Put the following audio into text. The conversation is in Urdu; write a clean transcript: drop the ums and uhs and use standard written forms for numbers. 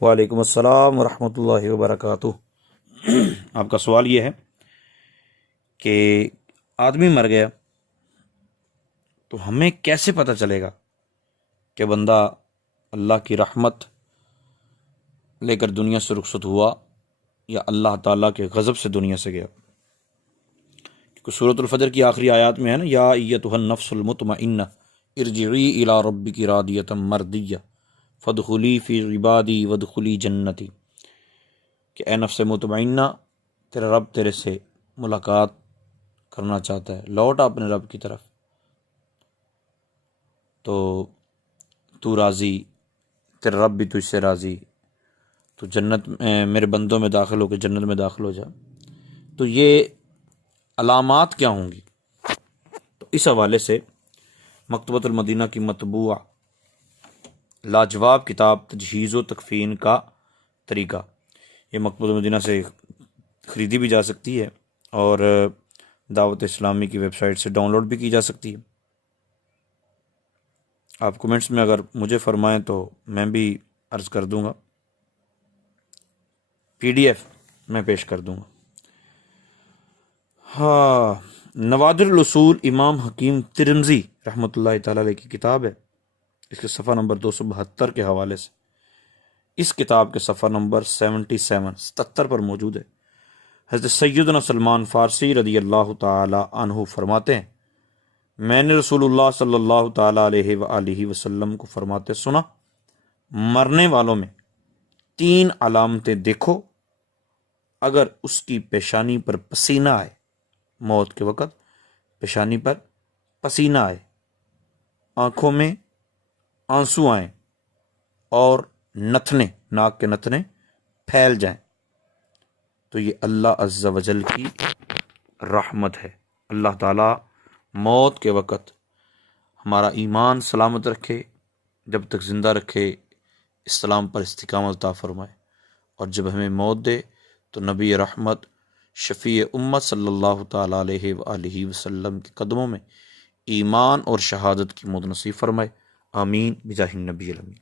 وعلیکم السلام ورحمۃ اللہ وبرکاتہ۔ آپ کا سوال یہ ہے کہ آدمی مر گیا تو ہمیں کیسے پتہ چلے گا کہ بندہ اللہ کی رحمت لے کر دنیا سے رخصت ہوا یا اللہ تعالیٰ کے غضب سے دنیا سے گیا؟ کیونکہ سورۃ الفجر کی آخری آیات میں ہے نا، یا ایتھا النفس المطمئنہ ارجعی الی ربک راضیۃ مرضیہ فادخلی فی عبادی وادخلی جنتی، کہ اے نفس مطمئنہ، تیرا رب تیرے سے ملاقات کرنا چاہتا ہے، لوٹ اپنے رب کی طرف، تو راضی، تیرا رب بھی تجھ سے راضی، تو جنت میں میرے بندوں میں داخل ہو کے جنت میں داخل ہو جا۔ تو یہ علامات کیا ہوں گی؟ تو اس حوالے سے مکتبۃ المدینہ کی مطبوعہ لاجواب کتاب تجہیز و تکفین کا طریقہ، یہ مکتبۃ المدینہ سے خریدی بھی جا سکتی ہے اور دعوت اسلامی کی ویب سائٹ سے ڈاؤن لوڈ بھی کی جا سکتی ہے۔ آپ کومنٹس میں اگر مجھے فرمائیں تو میں بھی عرض کر دوں گا، PDF میں پیش کر دوں گا۔ ہاں، نوادر الاصول امام حکیم ترمذی رحمۃ اللہ تعالی علیہ کی کتاب ہے، اس کے صفحہ نمبر 272 کے حوالے سے، اس کتاب کے صفحہ نمبر 77 پر موجود ہے۔ حضرت سیدنا سلمان فارسی رضی اللہ تعالی عنہ فرماتے ہیں، میں نے رسول اللہ صلی اللہ تعالی علیہ وآلہ وسلم کو فرماتے سنا، مرنے والوں میں 3 علامتیں دیکھو، اگر اس کی پیشانی پر پسینہ آئے، موت کے وقت پیشانی پر پسینہ آئے، آنکھوں میں آنسو آئیں اور نتنے، ناک کے نتنے پھیل جائیں، تو یہ اللہ عز و جل کی رحمت ہے۔ اللہ تعالیٰ موت کے وقت ہمارا ایمان سلامت رکھے، جب تک زندہ رکھے اسلام پر استقامت عطا فرمائے، اور جب ہمیں موت دے تو نبی رحمت شفیع امت صلی اللہ تعالیٰ علیہ وآلہ وسلم کے قدموں میں ایمان اور شہادت کی موت نصیب فرمائے۔ آمین بجاہ النبی الامین۔